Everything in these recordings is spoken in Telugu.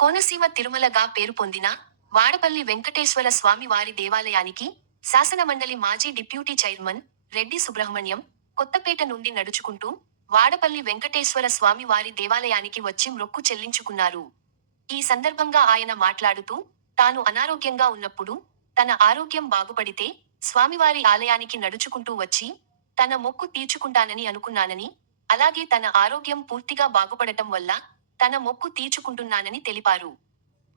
కోనసీమ తిరుమలగా పేరు పొందిన వాడపల్లి వెంకటేశ్వర స్వామి వారి దేవాలయానికి శాసనమండలి మాజీ డిప్యూటీ చైర్మన్ రెడ్డి సుబ్రహ్మణ్యం కొత్తపేట నుండి నడుచుకుంటూ వాడపల్లి వెంకటేశ్వర స్వామి వారి దేవాలయానికి వచ్చి మొక్కు చెల్లించుకున్నారు. ఈ సందర్భంగా ఆయన మాట్లాడుతూ, తాను అనారోగ్యంగా ఉన్నప్పుడు తన ఆరోగ్యం బాగుపడితే స్వామివారి ఆలయానికి నడుచుకుంటూ వచ్చి తన మొక్కు తీర్చుకుంటానని అనుకున్నానని, అలాగే తన ఆరోగ్యం పూర్తిగా బాగుపడటం వల్ల తన మొక్కు తీర్చుకుంటున్నానని తెలిపారు.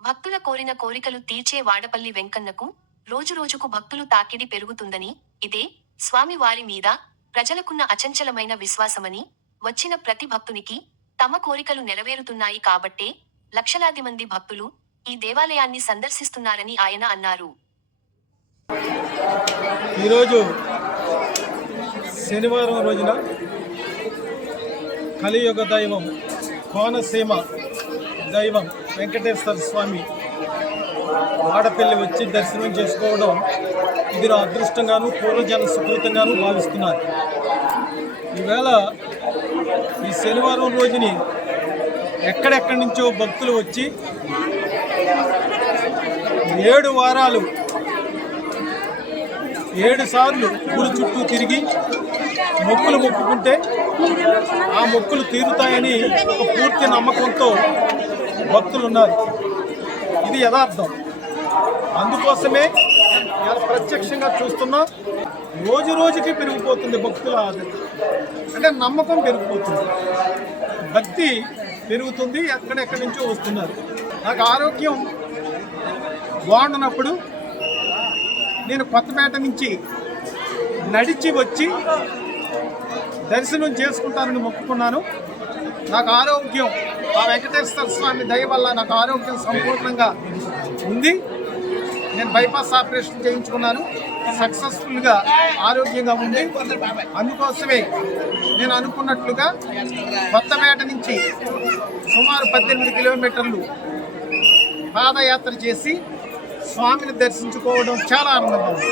భక్తుల కోరిన కోరికలు తీర్చే వాడపల్లి వెంకన్నకు రోజురోజుకు భక్తులు తాకిడి పెరుగుతుందని, ఇదే స్వామి వారి మీద ప్రజలకున్న అచంచలమైన విశ్వాసమని, వచ్చిన ప్రతి భక్తునికి తమ కోరికలు నెరవేరుతున్నాయి కాబట్టే లక్షలాది మంది భక్తులు ఈ దేవాలయాన్ని సందర్శిస్తున్నారని ఆయన అన్నారు. ఈరోజు శనివారం రోజున కలియుగ దైవం కోనసీమ దైవం వెంకటేశ్వర స్వామి వాడపల్లి వచ్చి దర్శనం చేసుకోవడం ఇది నా అదృష్టంగాను పూర్వజన సుకృతంగాను భావిస్తున్నారు. ఈవేళ ఈ శనివారం రోజుని ఎక్కడెక్కడి నుంచో భక్తులు వచ్చి 7 వారాలు 7 సార్లు గుడి చుట్టూ తిరిగి మొక్కులు మొక్కుకుంటే ఆ మొక్కులు తీరుతాయని ఒక పూర్తి నమ్మకంతో భక్తులు ఉన్నారు. ఇది యథార్థం. అందుకోసమే ప్రత్యక్షంగా చూస్తున్నా రోజు రోజుకి పెరిగిపోతుంది భక్తుల అంటే నమ్మకం పెరిగిపోతుంది, భక్తి పెరుగుతుంది. ఎక్కడెక్కడి నుంచో వస్తున్నారు. నాకు ఆరోగ్యం బాగుండనప్పుడు నేను కొత్తపేట నుంచి నడిచి వచ్చి దర్శనం చేసుకుంటానని మొక్కుకున్నాను. నాకు ఆరోగ్యం ఆ వెంకటేశ్వర స్వామి దయ వల్ల నాకు ఆరోగ్యం సంపూర్ణంగా ఉంది. నేను బైపాస్ ఆపరేషన్ చేయించుకున్నాను, సక్సెస్ఫుల్గా ఆరోగ్యంగా ఉంది. అందుకోసమే నేను అనుకున్నట్లుగా కొత్తపేట నుంచి సుమారు 18 కిలోమీటర్లు పాదయాత్ర చేసి స్వామిని దర్శించుకోవడం చాలా ఆనందంగా ఉంది.